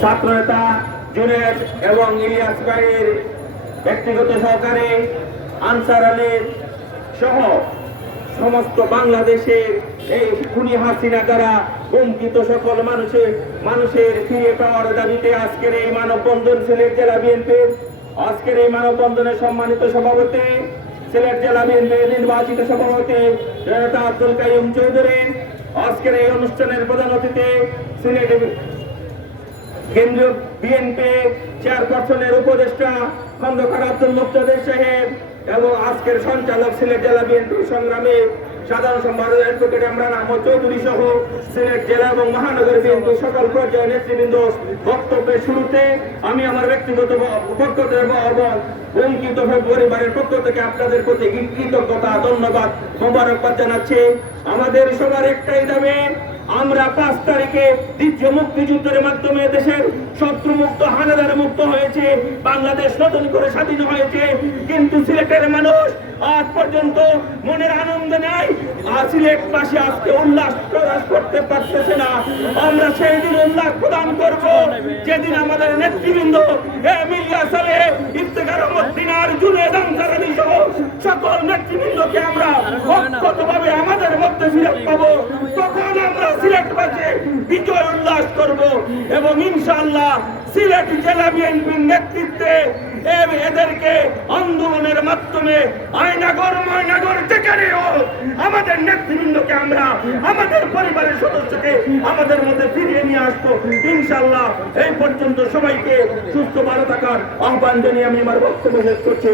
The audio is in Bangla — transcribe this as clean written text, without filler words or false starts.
ছাত্রনেতা জুনেদ এবং ইলিয়াস ভাইয়ের ব্যক্তিগত সহকারে আনসার আলীর সহ সমস্ত বাংলাদেশের এই খুনি হাসিনা দ্বারা বঞ্চিত সকল মানুষের ফিরে পাওয়ার দাবিতে আজকের এই মানববন্ধন সিলেট জেলা বিএনপির আজকের এই মানববন্ধনের সম্মানিত সভাপতি সিলেট জেলা বিএনপির নির্বাচিত সভাপতি জনতা আব্দুল কাইয়ুম চৌধুরী, আজকের এই অনুষ্ঠানের প্রধান অতিথি সিলেট কেন্দ্রীয় বিএনপি চেয়ারপারসনের উপদেষ্টা খন্দকার আব্দুল মুক্তাদির সাহেব এবং আজকের সঞ্চালক সিলেট জেলা বিএনপি সংগ্রামী সাধারণ সম্পাদক অ্যাডভোকেট ইমরান আহমদ চৌধুরী সহ সিলেট জেলা এবং মহানগর বিএনপি সকল পর্যায়ের নেতৃবৃন্দ বক্তব্যের শুরুতে আমি আমার ব্যক্তিগত পক্ষ থেকে বঞ্চিত পরিবারের পক্ষ থেকে আপনাদের প্রতি কৃতজ্ঞতা, ধন্যবাদ, মোবারকবাদ জানাচ্ছি। আমাদের সবার একটাই দাবি, আমরা ৫ তারিখে দ্বিতীয় মুক্তিযুদ্ধের মাধ্যমে দেশের শত্রু মুক্ত হানাদার মুক্ত হয়েছে, বাংলাদেশ নতুন করে স্বাধীন হয়েছে, কিন্তু সিলেটের মানুষ আজ পর্যন্ত মনের আনন্দ নেই। সিলেটবাসী আজকে উল্লাস প্রকাশ করতে পারতেছে না। আমরা সেই দিন উল্লাস প্রদান করব যেদিন আমাদের নেতৃবৃন্দ ইলিয়াস আলী, ইফতেখার আহমদ দিনার, জুনেদ আনসার আলী সহ সকল নেতৃবৃন্দকে আমরা ঐক্যবদ্ধভাবে আমাদের মধ্যে ফিরে পাবো। তখন আমরা সিলেটবাসী বিজয় উল্লাস করব এবং ইনশাআল্লাহ সিলেট জেলা বিএনপির নেতৃত্বে এদেরকে আন্দোলনের মাধ্যমে আয়নাগর ময়নাগর যেখানে হোক আমাদের নেতৃবৃন্দকে আমরা আমাদের পরিবারের সদস্যকে আমাদের মধ্যে ফিরিয়ে নিয়ে আসবো ইনশাআল্লাহ। এই পর্যন্ত সবাইকে সুস্থ ভালো থাকার আহ্বান জানিয়ে আমি আমার বক্তব্য শেষ করছি।